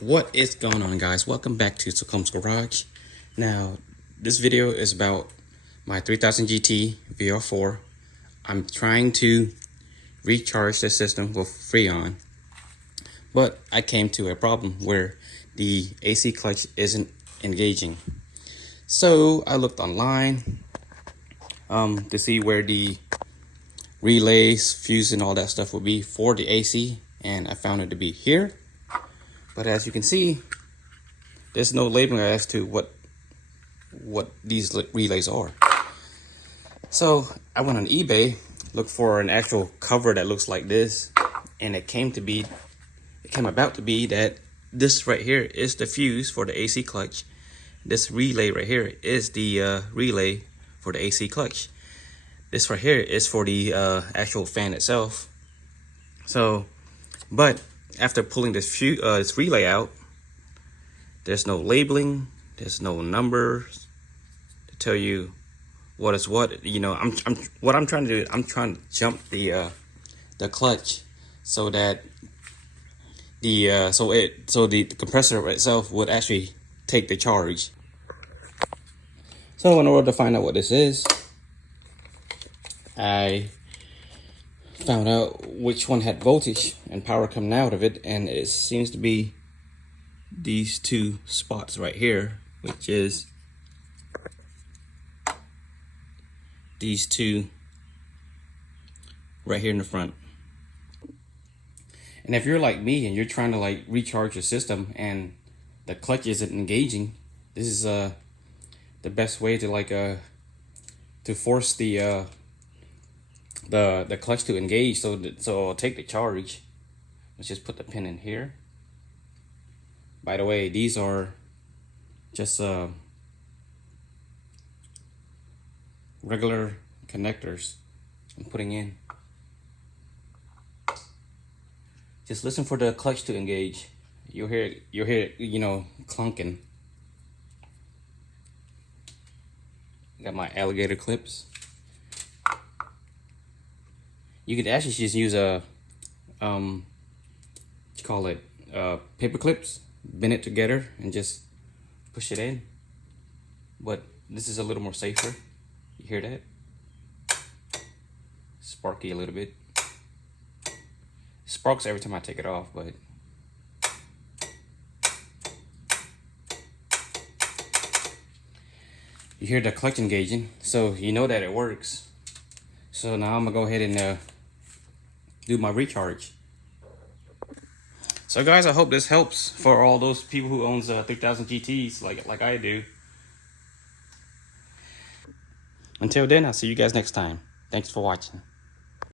What is going on, guys? Welcome back to Tacom's Garage. Now, this video is about my 3000 GT VR4. I'm trying to recharge the system with Freon, but I came to a problem where the AC clutch isn't engaging. So I looked online to see where the relays, fuse, and all that stuff would be for the AC, and I found it to be here. But as you can see, there's no labeling as to what these relays are. So I went on eBay, looked for an actual cover that looks like this, and it came about to be that this right here is the fuse for the AC clutch. This relay right here is the relay for the AC clutch. This right here is for the actual fan itself. So, but after pulling this relay out, there's no labeling, there's no numbers to tell you what is what. You know, what I'm trying to do, I'm trying to jump the clutch so that the the compressor itself would actually take the charge. So in order to find out what this is, I found out which one had voltage and power coming out of it, and it seems to be these two spots right here, which is these two right here in the front. And if you're like me and you're trying to like recharge your system and the clutch isn't engaging, this is the best way to like to force the clutch to engage, so it'll take the charge. Let's just put the pin in here. By the way, these are just regular connectors I'm putting in. Just listen for the clutch to engage. You'll hear it, you know, clunking. Got my alligator clips. You could actually just use a paper clips, bend it together and just push it in. But this is a little more safer. You hear that? Sparky a little bit. Sparks every time I take it off, but you hear the clutch engaging, so you know that it works. So now I'm gonna go ahead and do my recharge. So guys, I hope this helps for all those people who owns 3000 GTs like I do. Until then, I'll see you guys next time. Thanks for watching.